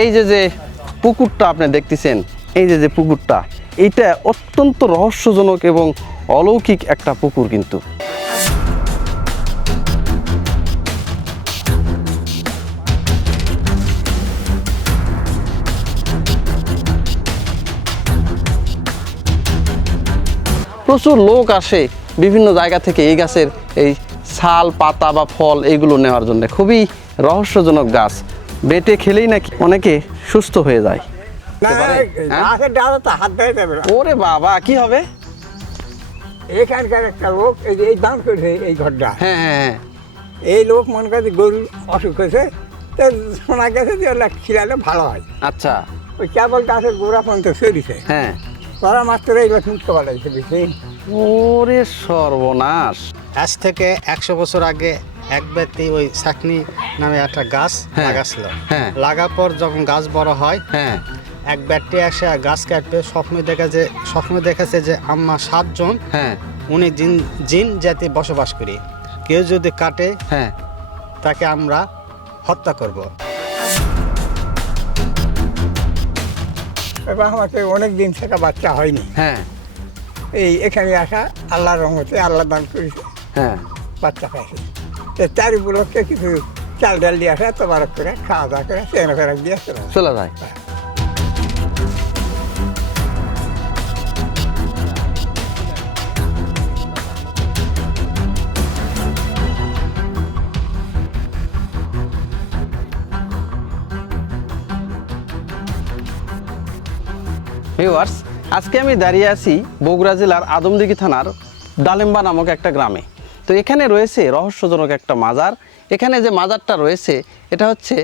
এই যে পুকুরটা আপনি দেখতেছেন, এই যে পুকুরটা, এইটা অত্যন্ত রহস্যজনক এবং অলৌকিক একটা পুকুর কিন্তু। প্রচুর লোক আসে বিভিন্ন জায়গা থেকে এই গাছের এই ছাল, পাতা বা ফল এইগুলো নেওয়ার জন্য। খুবই রহস্যজনক গাছ, বেটে খেলেই নাকি অনেকে সুস্থ হয়ে যায়। ওরে বাবা, কি হবে? এখানকার একটা লোক এই দান করেছে এই ঘরটা। হ্যাঁ হ্যাঁ হ্যাঁ, এই লোক মনে করে গরু অসুখ হয়েছে, তো শোনা গেছে যে ওরা খিলালে ভালো হয়। আচ্ছা, ওই কেবল গাছের গোড়া পর্যন্ত সরিছে, হ্যাঁ। তারা মাত্র এইবার মুক্ত পালাইছে বেশি। ওরে সর্বনাশ! আজ থেকে 100 বছর আগে এক ব্যক্তি ওই শাকনি নামে একটা গাছ হ্যাঁ, লাগাছিল। হ্যাঁ। লাগার পর যখন গাছ বড় হয়, হ্যাঁ এক ব্যক্তি এসে গাছ কাটবে, স্বপ্ন দেখেছে যে আমরা 7 জন হ্যাঁ উনি জিন জাতি বসবাস করি, কেউ যদি কাটে হ্যাঁ, তাকে আমরা হত্যা করব। এবার আমাকে অনেক দিন থেকে বাচ্চা হয়নি। হ্যাঁ এখানে আসা আল্লাহর রহমতে আল্লাহ দান করেছে, হ্যাঁ। বাচ্চা পাইছে। তো চার উপলক্ষে কিছু চাল ডাল দিয়ে আসা, তোবারক করে খাওয়া দাওয়া করে চেনা ফেরাক দিয়ে চলে যায়। ভিউয়ার্স, আজকে আমি দাঁড়িয়ে আছি বগুড়া জেলার আদমদীঘি থানার ডালেম্বা নামক একটা গ্রামে। তো এখানে রয়েছে রহস্যজনক একটা মাজার। এখানে যে মাজারটা রয়েছে এটা হচ্ছে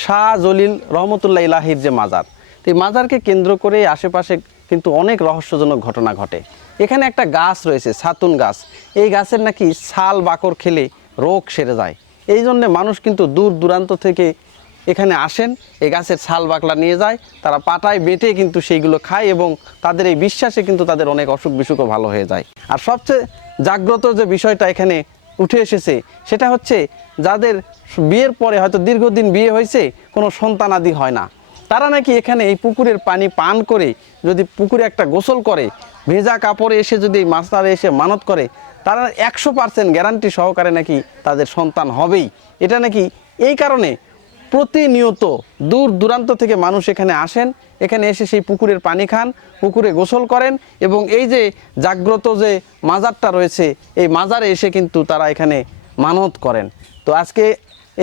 শাহ জলিল রহমতুল্লাহ ইলাহির যে মাজার। তো এই মাজারকে কেন্দ্র করে আশেপাশে কিন্তু অনেক রহস্যজনক ঘটনা ঘটে। এখানে একটা গাছ রয়েছে, ছাতুন গাছ। এই গাছের নাকি ছাল বাকর খেলে রোগ সেরে যায়। এই জন্যে মানুষ কিন্তু দূর দূরান্ত থেকে এখানে আসেন, এই গাছের ছাল বাকলা নিয়ে যায়, তারা পাটায় বেটে কিন্তু সেইগুলো খায় এবং তাদের এই বিশ্বাসে কিন্তু তাদের অনেক অসুখ বিসুখও ভালো হয়ে যায়। আর সবচেয়ে জাগ্রত যে বিষয়টা এখানে উঠে এসেছে সেটা হচ্ছে যাদের বিয়ের পরে হয়তো দীর্ঘদিন বিয়ে হয়েছে, কোনো সন্তানাদি হয় না, তারা নাকি এখানে এই পুকুরের পানি পান করে যদি পুকুরে একটা গোসল করে, ভেজা কাপড়ে এসে যদি এই মাছটারে এসে মানত করে, তারা 100% গ্যারান্টি সহকারে নাকি তাদের সন্তান হবেই। এটা নাকি এই কারণে প্রতিনিয়ত দূর দূরান্ত থেকে মানুষ এখানে আসেন, এখানে এসে সেই পুকুরের পানি খান, পুকুরে গোসল করেন এবং এই যে জাগ্রত যে মাজারটা রয়েছে এই মাজারে এসে কিন্তু তারা এখানে মানত করেন। তো আজকে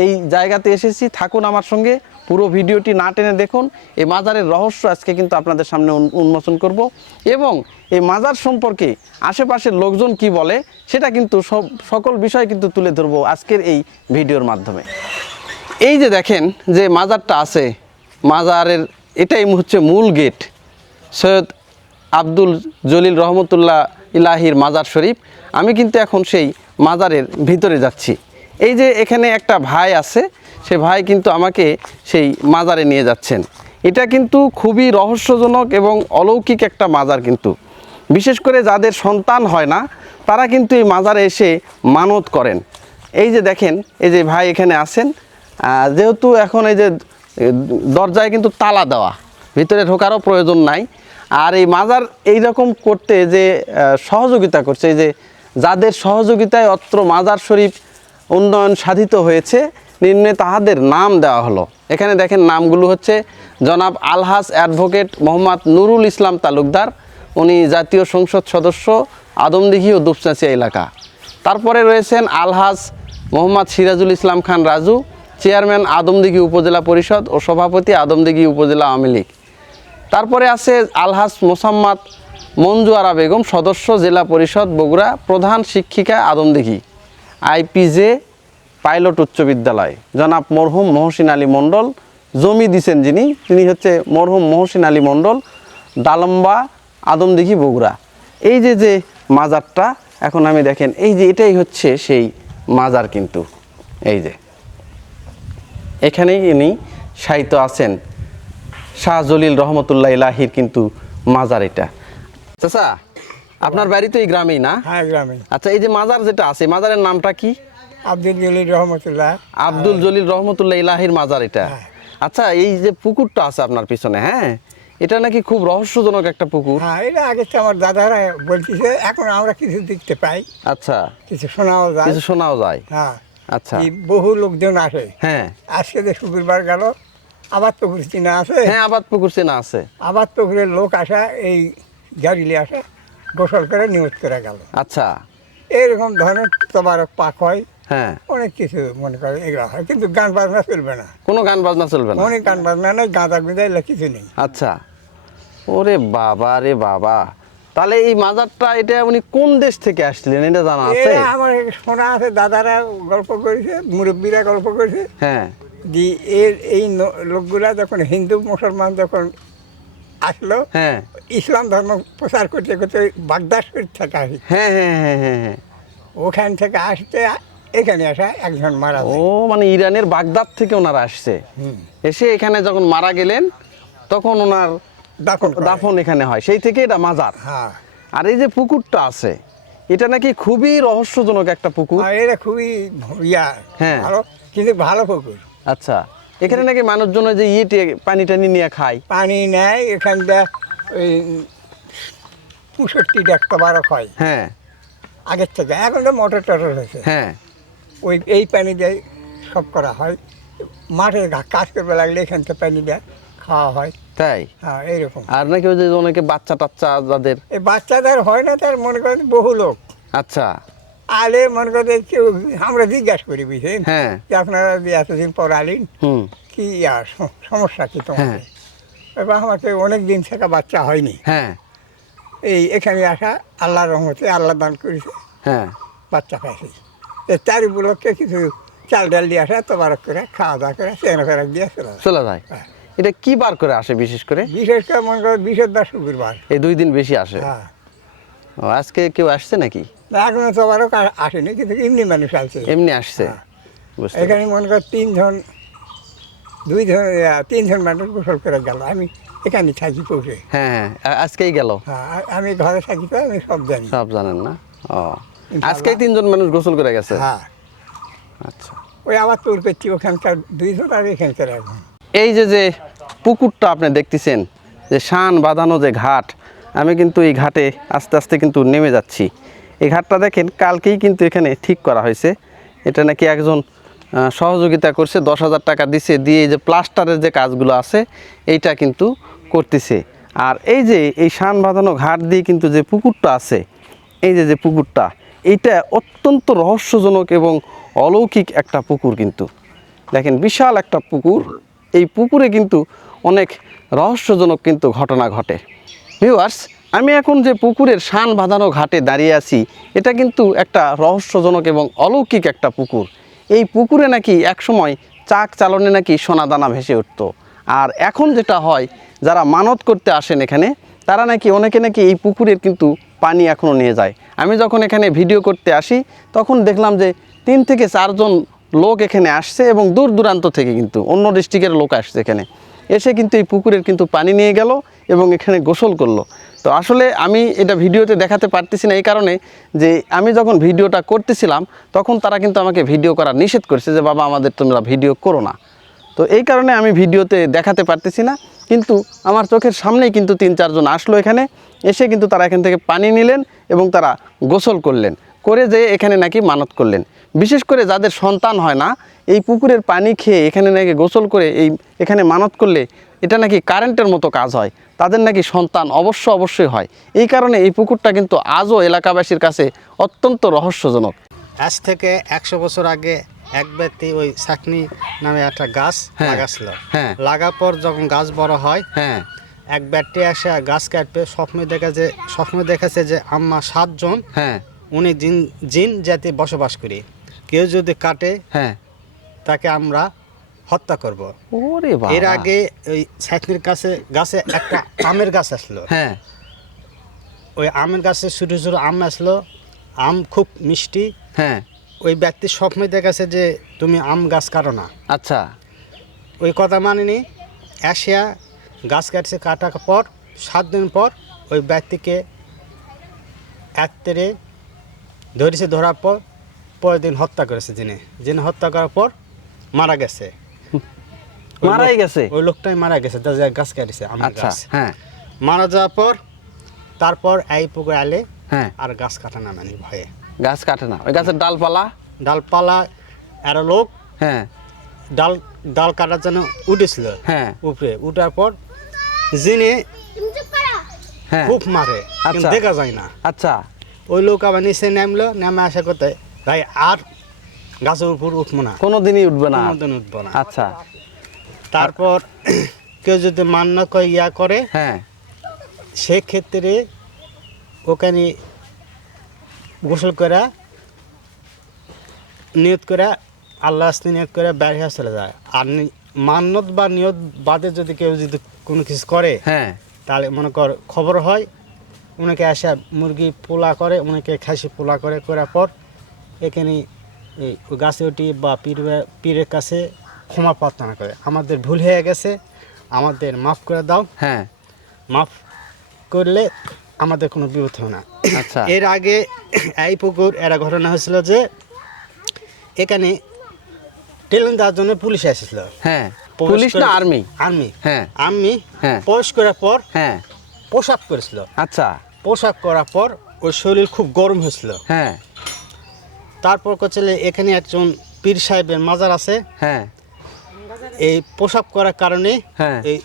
এই জায়গাতে এসেছি, থাকুন আমার সঙ্গে, পুরো ভিডিওটি না টেনে দেখুন। এই মাজারের রহস্য আজকে কিন্তু আপনাদের সামনে উন্মোচন করব এবং এই মাজার সম্পর্কে আশেপাশের লোকজন কি বলে সেটা কিন্তু সকল বিষয় কিন্তু তুলে ধরবো আজকের এই ভিডিওর মাধ্যমে। এই যে দেখেন যে মাজারটা আছে, মাজারের এটাই হচ্ছে মূল গেট, সৈয়দ আব্দুল জলিল রহমতুল্লাহ ইলাহির মাজার শরীফ। আমি কিন্তু এখন সেই মাজারের ভিতরে যাচ্ছি। এই যে এখানে একটা ভাই আছে, সে ভাই কিন্তু আমাকে সেই মাজারে নিয়ে যাচ্ছেন। এটা কিন্তু খুবই রহস্যজনক এবং অলৌকিক একটা মাজার কিন্তু। বিশেষ করে যাদের সন্তান হয় না তারা কিন্তু এই মাজারে এসে মানত করেন। এই যে দেখেন এই যে ভাই এখানে আছেন, যেহেতু এখন এই যে দরজায় কিন্তু তালা দেওয়া, ভিতরে ঢোকারও প্রয়োজন নাই। আর এই মাজার এইরকম করতে যে সহযোগিতা করছে, এই যে যাদের সহযোগিতায় অত্র মাজার শরীফ উন্নয়ন সাধিত হয়েছে, নিম্নে তাহাদের নাম দেওয়া হলো। এখানে দেখেন নামগুলো হচ্ছে জনাব আলহাজ অ্যাডভোকেট মোহাম্মদ নুরুল ইসলাম তালুকদার, উনি জাতীয় সংসদ সদস্য, আদমদীঘি ও দুপচাঁচিয়া এলাকা। তারপরে রয়েছেন আলহাজ মোহাম্মদ সিরাজুল ইসলাম খান রাজু, চেয়ারম্যান আদমদীঘি উপজেলা পরিষদ ও সভাপতি আদমদীঘি উপজেলা আওয়ামী লীগ। তারপরে আছে আলহাজ মোসাম্মদ মঞ্জুয়ারা বেগম, সদস্য জেলা পরিষদ বগুড়া, প্রধান শিক্ষিকা আদমদীঘি আইপিজে পাইলট উচ্চ বিদ্যালয়। জনাব মরহুম মহসিন আলী মণ্ডল, জমি দিছেন তিনি হচ্ছে মরহুম মহসিন আলী মণ্ডল, ডালম্বা আদমদীঘি বগুড়া। এই যে মাজারটা এখন আমি দেখেন, এই যে এটাই হচ্ছে সেই মাজার কিন্তু। এই যে এখানেই ইনি শায়িত আছেন, শাহ জলিল রহমতুল্লাহ ইলাহির কিন্তু মাজার এটা। চাচা, আপনার বাড়ি তো এই গ্রামেই না? হ্যাঁ, গ্রামে। আচ্ছা, এই যে মাজার যেটা আছে, মাজারের নামটা কি? আব্দুল জলিল রহমতুল্লাহ। আব্দুল জলিল রহমতুল্লাহ ইলাহির মাজার এটা। আচ্ছা, এই যে পুকুরটা আছে আপনার পিছনে, হ্যাঁ, এটা নাকি খুব রহস্যজনক একটা পুকুর। হ্যাঁ, এটা আগে তো আমার দাদারা বলতেছে, এখন আমরা কিছু দেখতে পাই, আচ্ছা, কিছু শোনাও যায়। কিছু শোনাও যায়। হ্যাঁ, আচ্ছা, এই বহু লোকজন আসে। হ্যাঁ আজকে যে শুক্রবার গেল, আবাদ পুকুর চিনা আছে, হ্যাঁ, আবাদ পুকুর চেনা আছে। আবাদ পুকুরের লোক আসা, এই গাড়িলে আসা, গোসল করে নিয়ত করে গেল। আচ্ছা, এরকম ধরনের তবারক পাক হয়, হ্যাঁ, অনেক কিছু মনে করে এগুলো হয়, কিন্তু গান বাজনা চলবে না। কোনো গান বাজনা চলবে না। অনেক গান বাজনা নেই, গাঁদা গুঁজা এগুলো কিছু নেই। আচ্ছা, ওরে বাবা রে বাবা, তাহলে এই মাজারটা এটা উনি কোন দেশ থেকে আসছিলেন এটা জানা আছে? এরা আমার শোনা আছে, দাদারা গল্প করেছে, মুরব্বীরা গল্প করেছে হ্যাঁ, যে এই লোকগুলা যখন হিন্দু মুসলমান যখন আসলো, হ্যাঁ ইসলাম ধর্ম প্রচার করতে করতে বাগদাদ শরীফ থেকে আসি, হ্যাঁ হ্যাঁ হ্যাঁ হ্যাঁ হ্যাঁ। ওখান থেকে আসতে এখানে আসা একজন মারা ও, যায়। মানে ইরানের বাগদাদ থেকে ওনারা আসছে, হুম, এসে এখানে যখন মারা গেলেন তখন ওনার দাফন করে। দাফন এখানে হয়, সেই থেকে এটা মাজার। হ্যাঁ, আর এই যে পুকুরটা আছে, এটা নাকি খুবই রহস্যজনক একটা পুকুর। আর এটা খুবই ইয়া হ্যাঁ। ভালো, কিন্তু ভালো পুকুর। আচ্ছা, এখানে নাকি মানুষজন ওই যে ইয়েটে পানি টানি নিয়ে খায়। পানি নেয় এখানটা, ওই 65 তবারক হয় হ্যাঁ আগের থেকে, এখন তো মোটর টটর হয়েছে। হ্যাঁ, ওই এই পানি দিয়ে সব করা হয়, মাঠে কাজ করবে লাগলে এখান থেকে পানি দিয়ে খাওয়া হয়। তাই। হ্যাঁ, এইরকম। আর নাকি ওই যে অনেকে বাচ্চা টাচ্চা যাদের। এই বাচ্চাদের হয় না, তার মনে করেন বহু লোক আচ্ছা, আলে মনে করেন কেউ, আমরা জিজ্ঞাসা করি বুঝলেন, হ্যাঁ, যে আপনারা যে এতদিন পর আলিন, হুম, কি আর সমস্যা কি তোমার? হ্যাঁ। এবার আমাকে অনেক দিন থেকে বাচ্চা হয়নি, হ্যাঁ এই এখানে আসা আল্লাহর রহমতে, আল্লাহ দান করেছে, হ্যাঁ, বাচ্চা পাইছি। এই চার উপলক্ষে কিছু চাল ডাল দিয়ে আসা, তবারক করে খাওয়া দাওয়া করে চেনা ফেরাক দিয়ে চলে যায়। চলে যায়। হ্যাঁ। এটা কি বার করে আসে বিশেষ করে? বিশেষ করে মনে করেন বিশেষবার শুক্রবার। এই 2 দিন বেশি আসে। হ্যাঁ, ও, আজকে কেউ আসছে নাকি? না, এখনো তবারক আসেনি, কিন্তু এমনি মানুষ আসছে। এমনি আসছে। হ্যাঁ। বুঝতে এখানে মনে করেন তিনজন মানুষ গোসল করে গেল, আমি এখানে থাকি পৌঁছে। হ্যাঁ হ্যাঁ, আজকেই গেল। হ্যাঁ, আমি ঘরে থাকি তো আমি সব জানি। সব জানেন না? ও, ইনশাআল্লাহ। আজকেই 3 জন মানুষ গোসল করে গেছে। হ্যাঁ, আচ্ছা, ওই আবার তোর করছি ওখানকার 2 জন আর এখানকার এখন। এই যে যে পুকুরটা আপনি দেখতেছেন, যে শান বাঁধানো যে ঘাট, আমি কিন্তু এই ঘাটে আস্তে আস্তে কিন্তু নেমে যাচ্ছি। এই ঘাটটা দেখেন কালকেই কিন্তু এখানে ঠিক করা হয়েছে। এটা নাকি একজন সহযোগিতা করছে, 10,000 টাকা দিছে, দিয়ে এই যে প্লাস্টারের যে কাজগুলো আছে এইটা কিন্তু করতেছে। আর এই যে এই শান বাঁধানো ঘাট দিয়ে কিন্তু যে পুকুরটা আছে, এই যে যে পুকুরটা, এইটা অত্যন্ত রহস্যজনক এবং অলৌকিক একটা পুকুর। কিন্তু দেখেন বিশাল একটা পুকুর, এই পুকুরে কিন্তু অনেক রহস্যজনক কিন্তু ঘটনা ঘটে। ভিউয়ার্স, আমি এখন যে পুকুরের শান বাঁধানো ঘাটে দাঁড়িয়ে আছি, এটা কিন্তু একটা রহস্যজনক এবং অলৌকিক একটা পুকুর। এই পুকুরে নাকি একসময় চাক চালনে নাকি সোনা দানা ভেসে উঠত। আর এখন যেটা হয়, যারা মানত করতে আসেন এখানে, তারা নাকি অনেকে নাকি এই পুকুরের কিন্তু পানি এখনও নিয়ে যায়। আমি যখন এখানে ভিডিও করতে আসি তখন দেখলাম যে 3 থেকে 4 জন লোক এখানে আসছে, এবং দূর দূরান্ত থেকে কিন্তু অন্য ডিস্ট্রিক্টের লোক আসছে এখানে, এসে কিন্তু এই পুকুরের কিন্তু পানি নিয়ে গেল এবং এখানে গোসল করলো। তো আসলে আমি এটা ভিডিওতে দেখাতে পারতেছি না এই কারণে যে আমি যখন ভিডিওটা করতেছিলাম তখন তারা কিন্তু আমাকে ভিডিও করা নিষেধ করছে, যে বাবা আমাদের তোমরা ভিডিও করো না। তো এই কারণে আমি ভিডিওতে দেখাতে পারতেছি না, কিন্তু আমার চোখের সামনেই কিন্তু 3-4 জন আসলো এখানে, এসে কিন্তু তারা এখান থেকে পানি নিলেন এবং তারা গোসল করলেন, করে যে এখানে নাকি মানত করলেন। বিশেষ করে যাদের সন্তান হয় না, এই পুকুরের পানি খেয়ে এখানে নাকি গোসল করে এখানে মানত করলে এটা নাকি কারেন্টের মতো কাজ হয়, তাদের নাকি সন্তান অবশ্যই হয়। এই কারণে এই পুকুরটা কিন্তু আজও এলাকাবাসীর কাছে অত্যন্ত রহস্যজনক। আজ থেকে 100 বছর আগে এক ব্যক্তি ওই চাটনি নামে একটা গাছ হ্যাঁ, লাগাছিল। হ্যাঁ। লাগার পর যখন গাছ বড় হয়, হ্যাঁ এক ব্যক্তি এসে গাছ কাটবে, স্বপ্নে দেখেছে যে আমরা 7 জন হ্যাঁ উনি জিন জাতি বসবাস করি, কেউ যদি কাটে হ্যাঁ, তাকে আমরা হত্যা করব। ওরে বাবা। এর আগে ওই ছাতনির গাছে একটা আমের গাছ আসলো। হ্যাঁ ওই আমের গাছে ছোটো ছোটো আম আসলো, আম খুব মিষ্টি। হ্যাঁ, ওই ব্যক্তির স্বপ্নে দেখেছে যে তুমি আম গাছ কাটো না। আচ্ছা, ওই কথা মানেনি, এশিয়া গাছ কাটছে, কাটার পর 7 দিন পর ওই ব্যক্তিকে একতেরে ধরেছে, ধরার পর পরের দিন হত্যা করেছে। যিনি হত্যা করার পর মারা গেছে। ওই মারাই লোক- গেছে? ওই লোকটাই মারা গেছে, যে গাছ কাটিছে আমের আচ্ছা গাছ। হ্যাঁ মারা যাওয়ার পর তারপর এই পুকুর আলে হ্যাঁ আর গাছ কাটা না মানে ভয়ে গাছ কাটে না, ওই গাছের ডালপালা ডালপালা এর লোক হ্যাঁ ডাল ডাল কাটার জন্য উঠেছিল হ্যাঁ উপরে উঠার পর যিনি হ্যাঁ খুব মারে কিন্তু আচ্ছা। দেখা যায় না। আচ্ছা ওই লোক আবার নিচে নামলো, নামে আসা করতে ভাই আর গাছের উপর উঠবো না, কোনোদিনই উঠবে না আর। কোনোদিন উঠবো না। আচ্ছা তারপর কেউ যদি মান্য করে ইয়া করে হ্যাঁ সেক্ষেত্রে ওখানে গোসল করা নিয়ত করে আল্লাহ আস্তে নিয়ত করে বের হয়ে চলে যায়। আর মান্যত বা নিয়ত বাদে যদি কেউ যদি কোনো কিছু করে হ্যাঁ তাহলে মনে কর খবর হয়, অনেকে আসে মুরগি পোলা করে, অনেকে খাসি পোলা করে, করার পর এখানে এই গাছে উঠি বা পীরের কাছে ক্ষমা প্রার্থনা করে, আমাদের ভুল হয়ে গেছে, আমাদের মাফ করে দাও। হ্যাঁ মাফ করলে আমাদের কোনো বিপদ হবে না। আচ্ছা এর আগে এই পুকুর একটা ঘটনা হয়েছিল যে এখানে ট্রেন দেওয়ার জন্য পুলিশ এসেছিল। হ্যাঁ পুলিশ না আর্মি? আর্মি হ্যাঁ আর্মি হ্যাঁ প্রবেশ করার পর হ্যাঁ পোশাক করেছিল। আচ্ছা পোশাক করার পর ওর শরীর খুব গরম হয়েছিল। হ্যাঁ তারপর কচলে এখানে একজন পীর সাহেবের মাজার আছে, হ্যাঁ এই পোশাক করার কারণে হ্যাঁ এই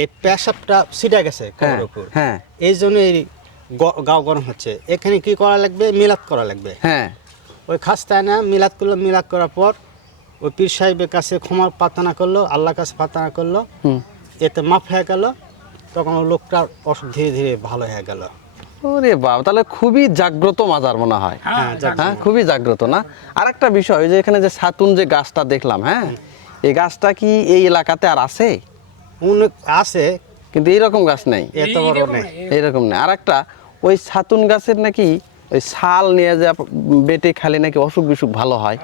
এই পেশাবটা ছিটে গেছে হ্যাঁ কোমরের উপর, হ্যাঁ এই জন্য এই গাও গরম হচ্ছে। এখানে কি করা লাগবে, মিলাদ করা লাগবে। হ্যাঁ ওই খাস্তায় না মিলাদ করলো, মিলাদ করার পর ওই পীর সাহেবের কাছে ক্ষমা প্রার্থনা করলো, আল্লাহর কাছে প্রার্থনা করলো, হুম এতে মাফ হয়ে গেল। তখন ওই লোকটার অসুখ ধীরে ধীরে ভালো হয়ে গেল। ওরে বাবা, তাহলে খুবই জাগ্রত মাজার মনে হয়। হ্যাঁ, হ্যাঁ খুবই জাগ্রত না? আর একটা বিষয়, ওই যে এখানে যে ছাতুন যে গাছটা দেখলাম, হ্যাঁ এই গাছটা কি এই এলাকাতে আর আছে? অনেক আছে কিন্তু এইরকম গাছ নেই, এত বড় নেই। এইরকম নেই। আর একটা ওই ছাতুন গাছের নাকি ওই ছাল নিয়ে যে বেটে খালি নাকি অসুখ বিসুখ ভালো হয়।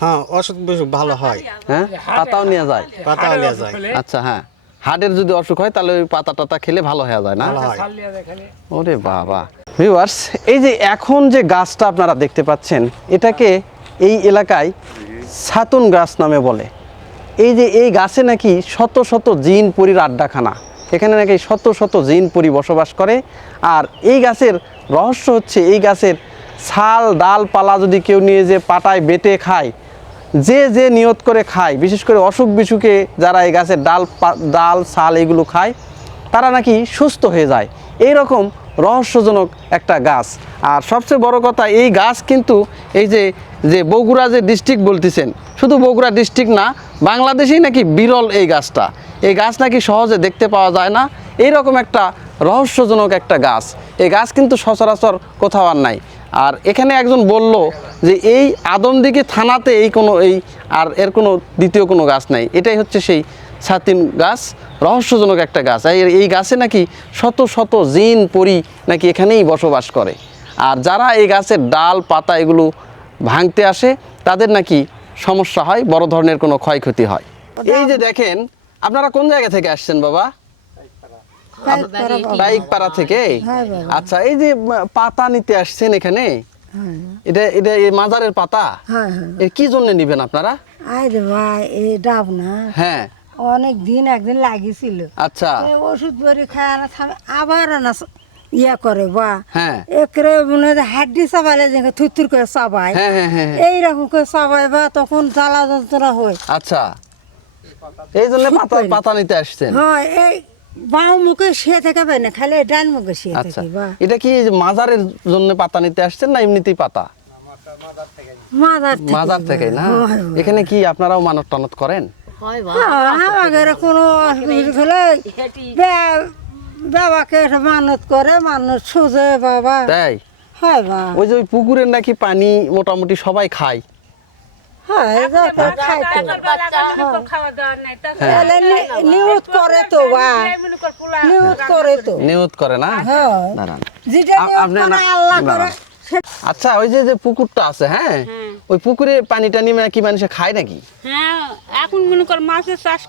হ্যাঁ, অসুখ বিসুখ ভালো হয়, হ্যাঁ পাতাও নিয়ে যায়। পাতা হলিয়া যায়, আচ্ছা হ্যাঁ, হার্টের যদি অসুখ হয় তাহলে ওই পাতা টাতা খেলে ভালো হয়ে যায় না? ভালো হয়। ওরে বাবা। ভিউয়ার্স, এই যে এখন যে গাছটা আপনারা দেখতে পাচ্ছেন, এটাকে এই এলাকায় ছাতুন গাছ নামে বলে। এই যে এই গাছে নাকি শত শত জিন পরীর আড্ডাখানা, এখানে নাকি শত শত জিন পরী বসবাস করে। আর এই গাছের রহস্য হচ্ছে, এই গাছের ছাল ডাল পালা যদি কেউ নিয়ে যে পাটায় বেটে খায়, যে যে নিয়ত করে খায়, বিশেষ করে অসুখ বিসুখে যারা এই গাছের ডাল ছাল এগুলো খায়, তারা নাকি সুস্থ হয়ে যায়। এই রকম রহস্যজনক একটা গাছ। আর সবচেয়ে বড় কথা, এই গাছ কিন্তু এই যে বগুড়া যে ডিস্ট্রিক্ট বলতেছেন, শুধু বগুড়া ডিস্ট্রিক্ট না, বাংলাদেশেই নাকি বিরল এই গাছটা। এই গাছ নাকি সহজে দেখতে পাওয়া যায় না। এই রকম একটা রহস্যজনক একটা গাছ। এই গাছ কিন্তু সচরাচর কোথাও আর নাই। আর এখানে একজন বলল যে এই আদমদিঘি থানাতে আর এর কোনো দ্বিতীয় কোনো গাছ নাই। এটাই হচ্ছে সেই ছাতিন গাছ, রহস্যজনক একটা গাছ। এই গাছে নাকি শত শত জিন পরী নাকি এখানেই বসবাস করে। আর যারা এই গাছের ডাল পাতা এগুলো ভাঙতে আসে, তাদের নাকি সমস্যা হয়, বড় ধরনের কোনো ক্ষয়ক্ষতি হয়। এই যে দেখেন, আপনারা কোন জায়গা থেকে আসছেন বাবা? বাইকপাড়া থেকে? আচ্ছা, এই যে পাতা নিতে আসছেন এখানে, এটা এটা এই মাজারের পাতা, এর কি জন্য নিবেন আপনারা? আরে ভাই, এই ডাব না হ্যাঁ অনেক দিন একদিন লাগিয়েছিল। আচ্ছা এই ওষুধ বড়ি খায় না থামে, আবার না ইয়া করে বা হ্যাঁ একরে মনে হয় হাড্ডি চাবাইলে যে থুর করে চাবাই, হ্যাঁ হ্যাঁ হ্যাঁ এইরকম করে চাবাই বা তখন জ্বালা যন্ত্রণা হয়। আচ্ছা, এই জন্য পাতা নিতে আসছেন? হয়, এই বাঁ মুখে সে থেকে পাই না, খালি ডান মুখে সে আচ্ছা, থেকে বা এটা কি মাজারের জন্য পাতা নিতে আসছেন না এমনিতেই পাতা? মাজার থেকে না? এখানে কি আপনারাও মানত টানত করেন? আমাদের কোনো অসুবিধা হলে বাবাকে মানত করে, মানুষ সোজে বাবা। তাই? হয় বা ওই যে ওই পুকুরের নাকি পানি মোটামুটি সবাই খায়। হয়, খাইতো নিউজ করে তো বা নিউজ করে তো নিয়ত করে না? হ্যাঁ, দাঁড়ান। যেটা নিউজ করে আল্লাহ করে। আচ্ছা, ওই যে পুকুরটা আছে, হ্যাঁ ওই পুকুরে পানি টানি কি মানুষে খায় নাকি? হ্যাঁ, এখন মনে কর মাছের চাষ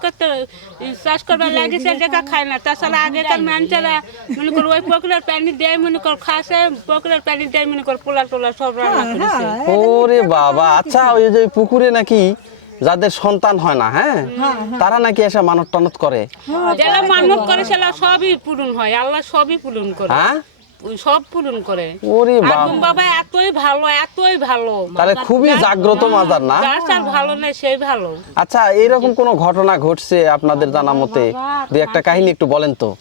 করবার লাগেছে, দেখা খায় না। তাছাড়া আগেকার মানুষেরা মনে কর ওই পুকুরের পানি দেয়, মনে কর খাসে, পুকুরের পানি দেয়, মনে কর পোলা টোলা সব রান্না করেছে। ওরে বাবা। আচ্ছা, ওই যে পুকুরে নাকি যাদের সন্তান হয় না, হ্যাঁ, তারা নাকি এসে মানত টানত করে। যারা মানত করে সেটা সবই পূরণ হয়, আল্লাহ সবই পূরণ করে, হ্যাঁ, সব পূরণ করে। ওরে বাবা, আগুন বাবা এতই ভালো, এতই ভালো, তাহলে খুবই জাগ্রত মাজার না? যার যার ভালো নেই সেই ভালো। আচ্ছা, এইরকম কোনো ঘটনা ঘটছে আপনাদের জানা মতে? দুই একটা কাহিনী একটু বলেন তো।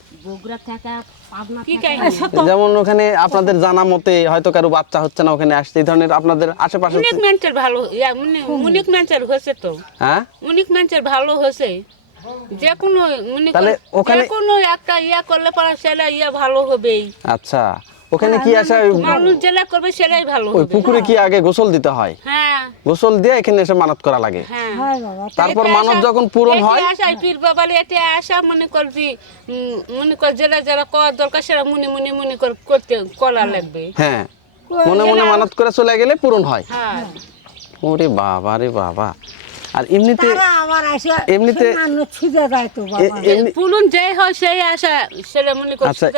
কি কাহিনী? যেমন ওখানে আপনাদের জানা মতে হয়তো কারো বাচ্চা হচ্ছে না, ওখানে আসছে, এই ধরনের আপনাদের আশেপাশে? অনেক মেন্টাল ভালো, অনেক মেন্টাল হয়েছে তো, হ্যাঁ, অনেক মেন্টাল ভালো হয়েছে। যে কোনো তাহলে ওখানে- যে কোনো একটা করলে পরে সেটা ভালো হবেই। আচ্ছা, ওখানে কি আসা মানুষ যেটা করবে সেটাই ভালো ওই হবে। পুকুরে কি আগে গোসল দিতে হয়? হ্যাঁ গোসল দিয়ে এখানে এসে মানত করা লাগে। হ্যাঁ, হ্যাঁ বাবা, তারপর এতে মানত আসা- যখন পূরণ এতে হয়, আসা পীর বাবালে এতে আসা মনে করছি, মনে কর যারা যারা করার দরকার সেটা মনে করতে করা লাগবে। হ্যাঁ, মনে মনে মানত করে চলে গেলে পূরণ হয়। হ্যাঁ, ওরে বাবা রে বাবা। আর এমনিতে তারা আমার আসে এমনিতে- মানুষ ছুঁজে যায় তো বাবা। এমনি- পূরণ যে হয় সেই আশা সেটা মনে কর। আচ্ছা,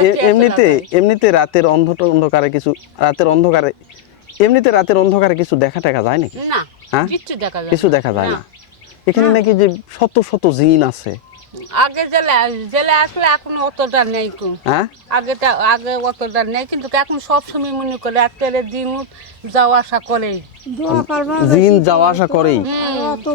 এমনিতে রাতের অন্ধকারে রাতের অন্ধকারে কিছু দেখা টাকা যায় নাকি? না, হ্যাঁ? কিচ্ছু দেখা যায় কিছু দেখা যায় না। এখানে নাকি যে শত শত জিন আছে, আগে জেলে আসলে এখন অতটা নেই কো। হ্যাঁ, আগে অতটা নেই, কিন্তু এখন সব সময় মনে করে একটা দিন যাওয়া আসা করে। দোয়া করবা জিন যাওয়া আসা করেই।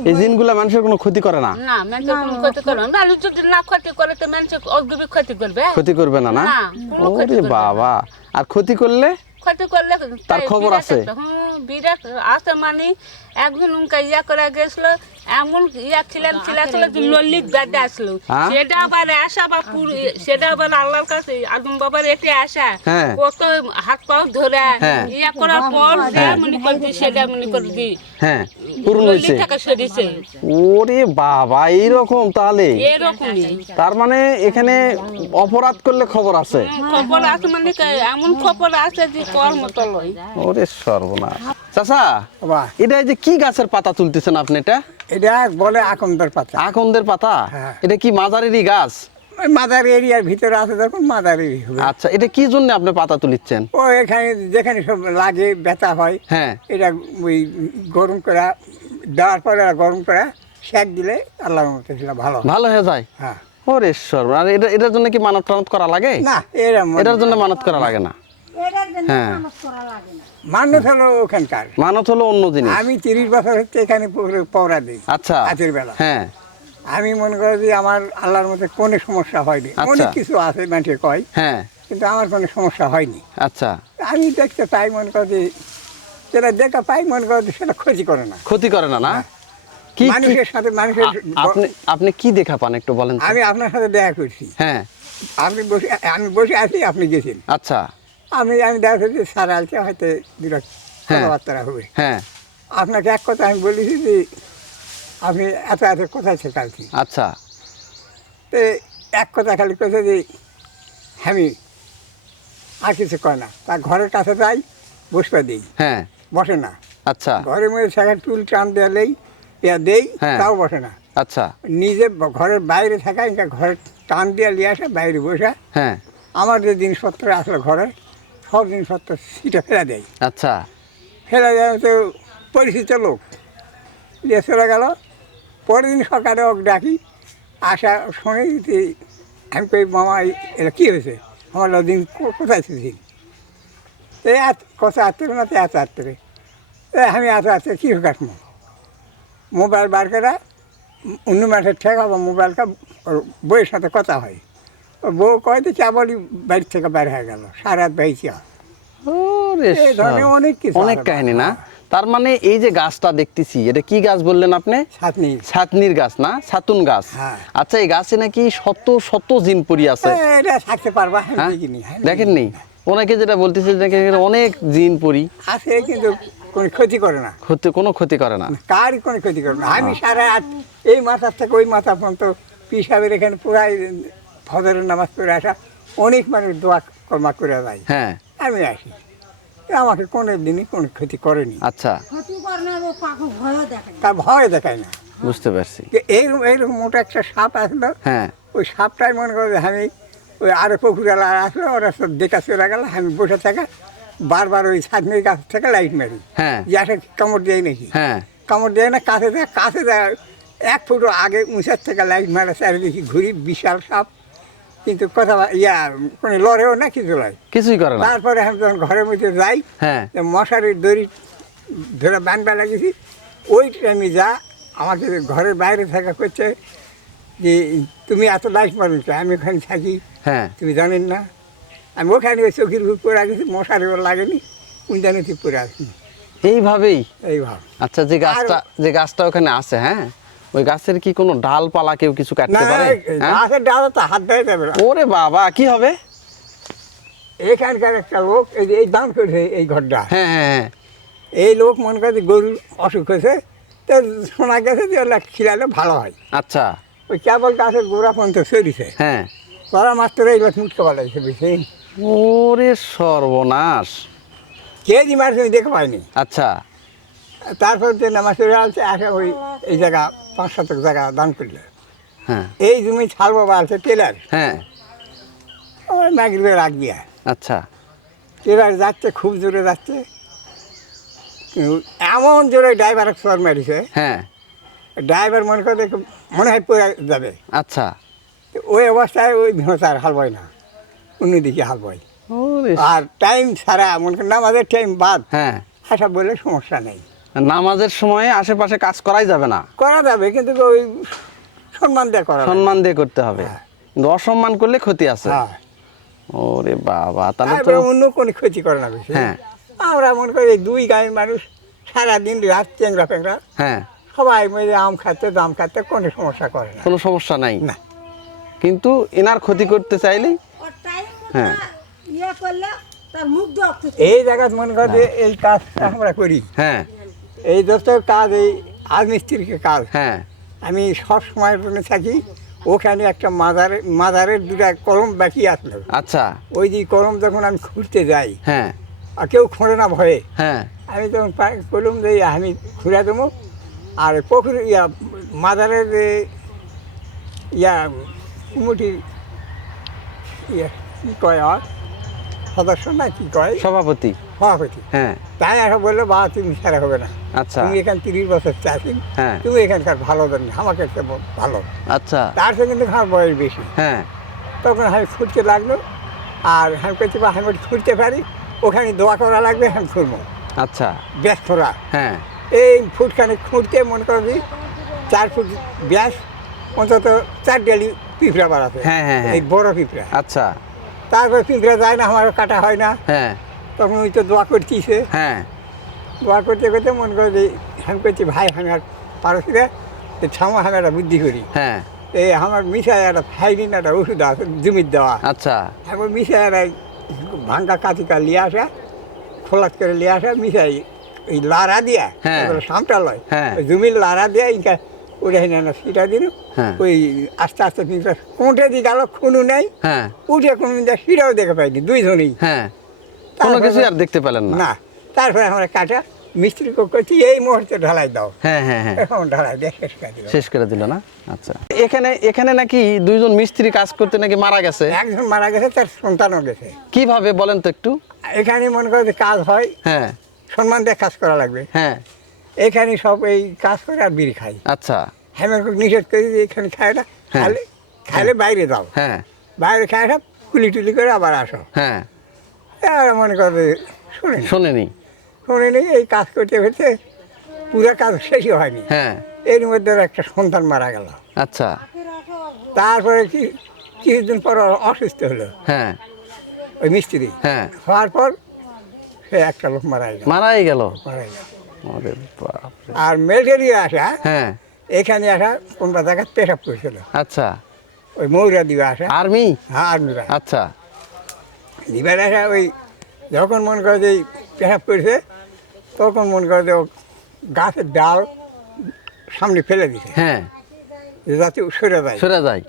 এই জিনগুলা মানুষের কোনো ক্ষতি করে না? না, মানুষের কোনো ক্ষতি করে না। মানুষ যদি না ক্ষতি করে তো মানুষের অগভীর ক্ষতি করবে। ক্ষতি করবে না, না? না, কোনো ক্ষতি ওরে করবে না। বাবা, আর ক্ষতি করলে ক্ষতি করলে তার খবর বিরাট আছে? বিরাট আছে। মানে একদিন উনকা করে গেছিল, এমন ছিলেন যে ললিত বেডে আসলো, হ্যাঁ? সেটা আবার আসা বা সেটা আবার আল্লাহর কাছে আদম বাবার এতে আসা, হ্যাঁ। কত হাত পাও ধরে হ্যাঁ। করার পর যে মনে করছি সেটা মনে করছি হ্যাঁ পূরণ হয়েছে। ললিত টাকা সরিছে। ওরে বাবা, এইরকম তাহলে? এরকমই তার মানে এখানে অপরাধ করলে খবর আছে? খবর আছে, মানে এমন খবর আছে যে কর মতো লয়। ওরে সর্বনাশ। চাচা, বাবা, এটা এই যে কি গাছের পাতা তুলতেছেন আপনি? এটা এটা বলে আকন্দের পাতা। আকন্দের পাতা? হ্যাঁ। এটা কি মাজারেরই গাছ? ওই মাদার এরিয়ার ভিতরে আছে যখন মাদার এরিয়া হবে। আচ্ছা, এটা কি জন্য আপনি পাতা তুলিচ্ছেন? ও এখানে যেখানে সব লাগে ব্যথা হয়, হ্যাঁ, এটা ওই গরম করা দেওয়ার পরে আর গরম করা সেক দিলে আল্লাহর মতো সেটা ভালো হয়। ভালো হয়ে যায়। হ্যাঁ, ওরে সর্বনাশ। আর এটার জন্য কি মানত টানত করা লাগে? না এরম এটার জন্য মানত করা লাগে না। এটার জন্য হ্যাঁ। মানুষ করা লাগে না। মানুষ হলো ওখানকার। মানত হলো অন্য জিনিস। আমি 30 বছর হচ্ছে এখানে পৌরা দিই আচ্ছা, রাতের বেলা। হ্যাঁ, আমি মনে করি যে আমার আল্লাহর মধ্যে কোনো সমস্যা হয়নি। আচ্ছা। অনেক কিছু আছে মানুষে কয়, হ্যাঁ, কিন্তু আমার কোনো সমস্যা হয়নি। আচ্ছা, আমি দেখতে পাই মনে করি যে যেটা দেখা পাই মনে করি যে সেটা ক্ষতি করে না। ক্ষতি করে না, না? কি কি- মানুষের সাথে মানুষের আপনি আপনি কি দেখা পান একটু বলেন তো? আমি আপনার সাথে দেখা করছি, হ্যাঁ, আমি বসে আছি, আপনি গেছেন, আচ্ছা, আমি দেখা করছি সারা আলকে হয়তো দুটা হ্যাঁ। কথাবার্তা হবে। হ্যাঁ, আপনাকে এক কথা আমি বলেছি যে আপনি এত এত কোথায় শেখাচ্ছি, আচ্ছা, তো এক কথা খালি কথা যে আমি আর কিছু কয় না, তার ঘরের কাছে যাই বসবা দিই, হ্যাঁ, বসে না। আচ্ছা, ঘরের মধ্যে শেখার টুল টান দেওয়ালেই দেই, হ্যাঁ। তাও বসে না। আচ্ছা, নিজে ঘরের বাইরে থাকা ইনকা ঘরের টান দিয়ে নিয়ে আসা, বাইরে বসা, হ্যাঁ, আমার যে জিনিসপত্র আসলে ঘরে সব জিনিসপত্র সিটে ফেলে দেয়। আচ্ছা, ফেলে দেয় তো পরিচিত লোক দিয়ে চলে গেল। পরের দিন সকালে ওকে ডাকি, আসা শুনে যে আমি কই মামা এটা কী হয়েছে, আমার দিন কোথায় ছিলেন? তো কথা আটতে না, তো এত আটতে আমি এত আটতে কী কাটবো, মোবাইল বার করা অন্য মাসের ঠেকা বা মোবাইলটা ওর বইয়ের সাথে কথা হয়। ওর বউ কয় তো চাবলি বাড়ি থেকে বের হয়ে গেল, সারা রাত বাইচা। ওরে এই ধরনের সব। অনেক কিছু অনেক আছে। কাহিনী না? তার মানে এই যে গাছটা দেখতেছি, এটা কি গাছ বললেন আপনি? ছাতনি। ছাতনির গাছ না? ছাতুন গাছ। হ্যাঁ। আচ্ছা, এই গাছে নাকি শত শত জিন পরি আছে। এটা থাকতে পারবা, আমি হ্যাঁ? দেখিনি। আমি দেখেননি? ওনাকে যেটা বলতেছে যে এখানে অনেক জিন পরি আছে, কিন্তু কোনো ক্ষতি করে না, কোনো ক্ষতি করে না। কারই কোনো ক্ষতি করে না। আমি সারা রাত এই মাথার থেকে ওই মাথা পর্যন্ত পিসাবের এখানে পুরাই ফজরের নামাজ পড়ে আসা, অনেক মানুষ দোয়া কর্মা করে যায়, হ্যাঁ, আমি আসি, আমাকে কোনো দিনই কোনো ক্ষতি করেনি। আচ্ছা, ক্ষতি করে না, ও কাকু ভয়ও দেখে না। তা ভয় দেখায় না। বুঝতে পারছি। এইরকম এইরকম মোটা একটা সাপ আসলো, হ্যাঁ, ওই সাপটাই মনে করে যে আমি ওই আরো পুকুরালা আসলো, ওরা সব দেখা চলে গেল, আমি বসে থাকা বারবার ওই ছাদনির গাছ থেকে লাইট মারি, হ্যাঁ, যে আসে কামড় দেয় নাকি। হ্যাঁ, কামড় দেয় না, কাছে দেয় 1 ফুট আগে উঁচার থেকে লাইট মারা চারিদিকে ঘুরি, বিশাল সাপ, কিন্তু কথা কোনো লড়েও না, কিছু লয়। কিছুই করে না। তারপরে আমি যখন ঘরের মধ্যে যাই, হ্যাঁ মশারির দড়ি ধরে বানবা লাগিয়েছি, ওই টাইমে যা আমাকে ঘরের বাইরে থাকা করছে যে তুমি এত লাইট মারুন, আমি ওখানে থাকি, হ্যাঁ তুমি জানেন না। আমি ওখানে ওই চোখের উপর পরে গেছি, মশারিও লাগেনি, উন্দানিতে পরে আসি এইভাবেই। এই ভাব। আচ্ছা, যে গাছটা ওখানে আছে, হ্যাঁ, ওই গাছের কি কোনো ডালপালা কেউ কিছু না, কাটতে পারে? হ্যাঁ? গাছের ডালে তো হাত দেওয়া যাবে না। ওরে বাবা, কি হবে? এখানকার একটা লোক এই দান করেছে এই ঘরটা, হ্যাঁ হ্যাঁ হ্যাঁ। এই লোক মনে করে যে গরুর অসুখ হয়েছে, তো শোনা গেছে যে ওগুলা খিলালে ভালো হয়। আচ্ছা, ওই কেবল গাছের গোড়া পর্যন্ত সরিছে, হ্যাঁ। করা মাত্র এইবার মুটকে পালাইছে, বেশি ওরে সর্বনাশ। কে যে মারছে আমি দেখে পাইনি। আচ্ছা, তারপর যে নামাজ পড়ে আসছে, আসে ওই এই জায়গা 5 শতক জায়গা দান করলে, হ্যাঁ এই জমি ছাড়বো বা আছে টেলার, হ্যাঁ। ওই মাগরিবে রাখ দিয়া আচ্ছা, টেলার যাচ্ছে, খুব জোরে যাচ্ছে, এমন জোরে ড্রাইভার চর মারিছে, হ্যাঁ। ড্রাইভার মনে করে মনে হয় পড়ে যাবে। আচ্ছা, তো ওই অবস্থায় ওই ভেঁচার হাল বয় না, অন্যদিকে হাল বয়। ওরে আর টাইম ছাড়া মনে করেন নামাজের টাইম বাদ হ্যাঁ। আসা বলে সমস্যা নেই, নামাজের সময়ে আশেপাশে কাজ করাই যাবে না, করা যাবে, কিন্তু ওই সম্মান দিয়ে করা যাবে। সম্মান দিয়ে করতে হবে, হ্যাঁ। কিন্তু অসম্মান করলে ক্ষতি আছে। হ্যাঁ, ওরে বাবা, তাহলে তো তারপরে অন্য কোনো ক্ষতি করে না বেশি। হ্যাঁ। আমরা মনে করি এই 2 গাঁয়ের মানুষ সারাদিন রাত চেংরা ফেংরা, হ্যাঁ, সবাই মিলে আম খাচ্ছে, দাম খাচ্ছে, কোনো সমস্যা করে না। কোনো সমস্যা নাই, না। কিন্তু এনার ক্ষতি করতে চাইলেই ওর টাইম হ্যাঁ। ইয়ে করলে তার মুখ রক্ত এই জায়গায় মনে করে যে এই কাজ আমরা করি, হ্যাঁ এই দোস্ত কাজ, এই রাজমিস্ত্রিকে কাজ, হ্যাঁ আমি সব সময়ের জন্য থাকি। ওখানে একটা মাজারের 2টা কলম বাকি আসলো, আচ্ছা, ওই যে কলম যখন আমি খুঁড়তে যাই, হ্যাঁ আর কেউ খোঁড়ে না ভয়ে, হ্যাঁ আমি তখন কলম দিয়ে আমি খুঁড়ে দেবো। আর পুকুর মাজারের যে কুমুটির কী কয় আর সদস্য না কি কয়, সভাপতি, সভাপতি, হ্যাঁ তাই এখন বললো বা তুমি সারা হবে না, আচ্ছা, তুমি এখানে 30 বছর চাষি, হ্যাঁ তুমি এখানকার ভালো জানি, আমাকে একটা ভালো, আচ্ছা, তার সঙ্গে কিন্তু আমার বয়স বেশি। হ্যাঁ তখন আমি খুঁড়তে লাগলো, আর আমি করছি বা আমি খুঁড়তে পারি, ওখানে দোয়া করা লাগবে, আমি খুঁড়বো, আচ্ছা, ব্যস্তরা। হ্যাঁ এই ফুটখানে খুঁড়তে মনে করবি 4 ফুট ব্যাস, অন্তত 4 ডালি পিঁপড়া বাড়াতে, হ্যাঁ, হ্যাঁ, হ্যাঁ। এই বড় পিঁপড়া। আচ্ছা, তারপরে পিঁপড়া যায় না, আমার কাটা হয় না, হ্যাঁ তখন ওই তো দোয়া করতেছে, হ্যাঁ দোয়া করতে করতে মনে করে যে আমি করছি ভাই আমি আর পারছি না, ছামা আমি একটা বুদ্ধি করি, হ্যাঁ এই আমার মিশায় একটা ফাইলিন একটা ওষুধ আছে জমির দেওয়া, আচ্ছা, এখন মিশায় একটা ভাঙ্গা কাঁচিকা নিয়ে আসা, খোলাত করে নিয়ে আসা, মিশাই ওই লাড়া দিয়া, হ্যাঁ। সামটা লয়, হ্যাঁ। ওই জমির লাড়া দিয়া ইনকা উঠে না সেটা দিন, হ্যাঁ। ওই আস্তে আস্তে পিঁপড়া কোঁটে দিয়ে গেল, খুনু নেই, হ্যাঁ উঠে কোনো সেটাও দেখে পাইনি, 2 জনেই হ্যাঁ, কোনো তারপরে- কিছু আর দেখতে পেলেন না? না। তারপরে আমরা কাটা মিস্ত্রি করছি এই মুহূর্তে ঢালাই দাও, হ্যাঁ হ্যাঁ হ্যাঁ, এখন ঢালাই দিয়ে শেষ করে দিল। শেষ করে দিল না? আচ্ছা, এখানে নাকি 2 জন মিস্ত্রি কাজ করতে নাকি মারা গেছে, একজন মারা গেছে, তার সন্তানও গেছে। কিভাবে বলেন তো একটু? এখানে মনে করে যে কাজ হয়, হ্যাঁ সম্মান দিয়ে কাজ করা লাগবে, হ্যাঁ, এখানে সব এই কাজ করে আর বিড়ি খাই। আচ্ছা, আমি নিষেধ করি যে এখানে খায় না, হ্যাঁ। খাইলে বাইরে যাও, হ্যাঁ বাইরে খায় সব কুলি টুলি করে আবার আসো। হ্যাঁ, আর মনে করে শোনেনি, শুনিনি, এই কাজ করতে করতে পুরো কাজ শেষই হয়নি, হ্যাঁ, এর মধ্যে ওর একটা সন্তান মারা গেল। আচ্ছা, তারপরে কিছুদিন পর অসুস্থ হলো হ্যাঁ ওই মিস্ত্রি, হ্যাঁ, হওয়ার পর সে একটা লোক মারা গেল, মারাই গেল। মারা গেল। ওরে বাপরে। আর ম্যালেরিয়া আসা, হ্যাঁ, এখানে আসা কোন জায়গায় পেশাব করেছিল, আচ্ছা, ওই মৌরা দিবে আসা, আর্মি, হ্যাঁ আর্মিরা আচ্ছা, দিবার আসা, ওই যখন মনে করে যে পেশাব করেছে, তখন মনে করে যে ও গাছের ডাল সামনে ফেলে দিছে, হ্যাঁ, যাতে সরে যায়, সরে যায়,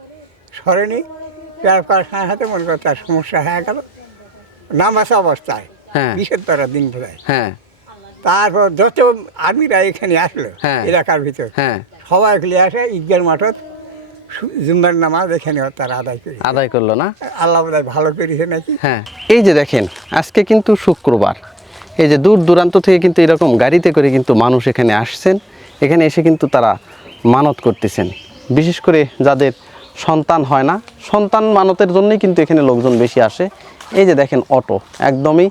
সরেনি, পেশাব করার সাথে সাথে মনে করে তার সমস্যা হয়ে গেল, নামাসা অবস্থায়, হ্যাঁ, বিষের তারা দিন বোঝায়। হ্যাঁ, তারপর যত আর্মিরা এখানে আসলো হ্যাঁ। এলাকার ভিতর, হ্যাঁ, সবাই খেলে আসে ঈদগার মাঠত জুম্বার নামাজ এখানে তারা আদায় করি। আদায় করলো না? আল্লাহ বোধহয় ভালো করেছে নাকি। হ্যাঁ, এই যে দেখেন আজকে কিন্তু শুক্রবার, এই যে দূর দূরান্ত থেকে কিন্তু এরকম গাড়িতে করে কিন্তু মানুষ এখানে আসছেন এখানে এসে কিন্তু তারা মানত করতেছেন। বিশেষ করে যাদের সন্তান হয় না, সন্তান মানতের জন্যই কিন্তু এখানে লোকজন বেশি আসে। এই যে দেখেন অটো একদমই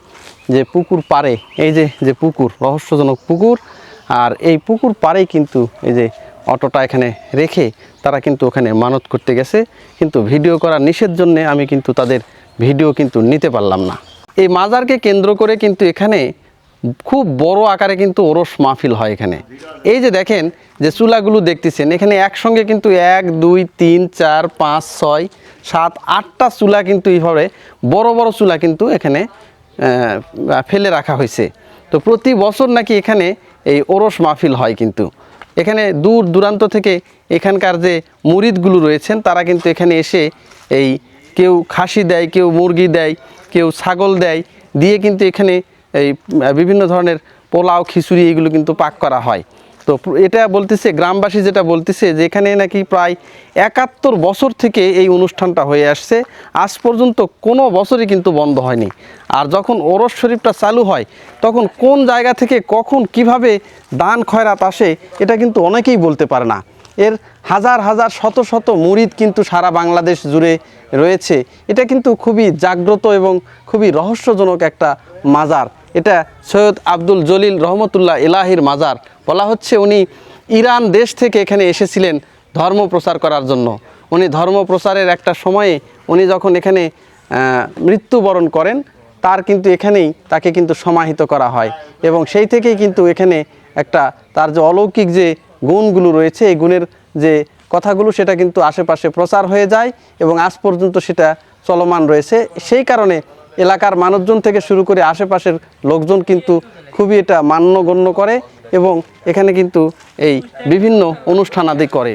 যে পুকুর পাড়ে, এই যে পুকুর, রহস্যজনক পুকুর, আর এই পুকুর পাড়েই কিন্তু এই যে অটোটা এখানে রেখে তারা কিন্তু ওখানে মানত করতে গেছে। কিন্তু ভিডিও করার নিষেধ জন্যে আমি কিন্তু তাদের ভিডিও কিন্তু নিতে পারলাম না। এই মাজারকে কেন্দ্র করে কিন্তু এখানে খুব বড় আকারে কিন্তু ওরস মাহফিল হয় এখানে। এই যে দেখেন যে চুলাগুলো দেখতেছেন, এখানে একসঙ্গে কিন্তু 1 2 3 4 5 6 7 8টা চুলা কিন্তু এইভাবে বড় বড় চুলা কিন্তু এখানে ফেলে রাখা হয়েছে। তো প্রতি বছর নাকি এখানে এই ওরস মাহফিল হয়। কিন্তু এখানে দূর দূরান্ত থেকে এখানকার যে মুরিদগুলো রয়েছেন তারা কিন্তু এখানে এসে এই কেউ খাসি দেয়, কেউ মুরগি দেয়, কেউ ছাগল দেয়, দিয়ে কিন্তু এখানে এই বিভিন্ন ধরনের পোলাও খিচুড়ি এগুলো কিন্তু পাক করা হয়। তো এটা বলতেছে গ্রামবাসী, যেটা বলতেছে যে এখানে নাকি প্রায় 71 বছর থেকে এই অনুষ্ঠানটা হয়ে আসছে, আজ পর্যন্ত কোনো বছরই কিন্তু বন্ধ হয়নি। আর যখন ওরস শরীফটা চালু হয় তখন কোন জায়গা থেকে কখন কিভাবে দান খয়রাত আসে এটা কিন্তু অনেকেই বলতে পারে না। এর হাজার হাজার শত শত মুরিদ কিন্তু সারা বাংলাদেশ জুড়ে রয়েছে। এটা কিন্তু খুবই জাগ্রত এবং খুবই রহস্যজনক একটা মাজার। এটা সৈয়দ আব্দুল জলিল রহমতুল্লাহ এলাহির মাজার। বলা হচ্ছে উনি ইরান দেশ থেকে এখানে এসেছিলেন ধর্ম প্রচার করার জন্য। উনি ধর্ম প্রচারের একটা সময়ে উনি যখন এখানে মৃত্যুবরণ করেন, তার কিন্তু এখানেই তাকে কিন্তু সমাহিত করা হয়, এবং সেই থেকেই কিন্তু এখানে একটা তার যে অলৌকিক যে গুণগুলো রয়েছে, এই গুণের যে কথাগুলো সেটা কিন্তু আশেপাশে প্রচার হয়ে যায় এবং আজ পর্যন্ত সেটা চলমান রয়েছে। সেই কারণে এলাকার মানুষজন থেকে শুরু করে আশেপাশের লোকজন কিন্তু খুবই এটা মান্যগণ্য করে এবং এখানে কিন্তু এই বিভিন্ন অনুষ্ঠানাদি করে।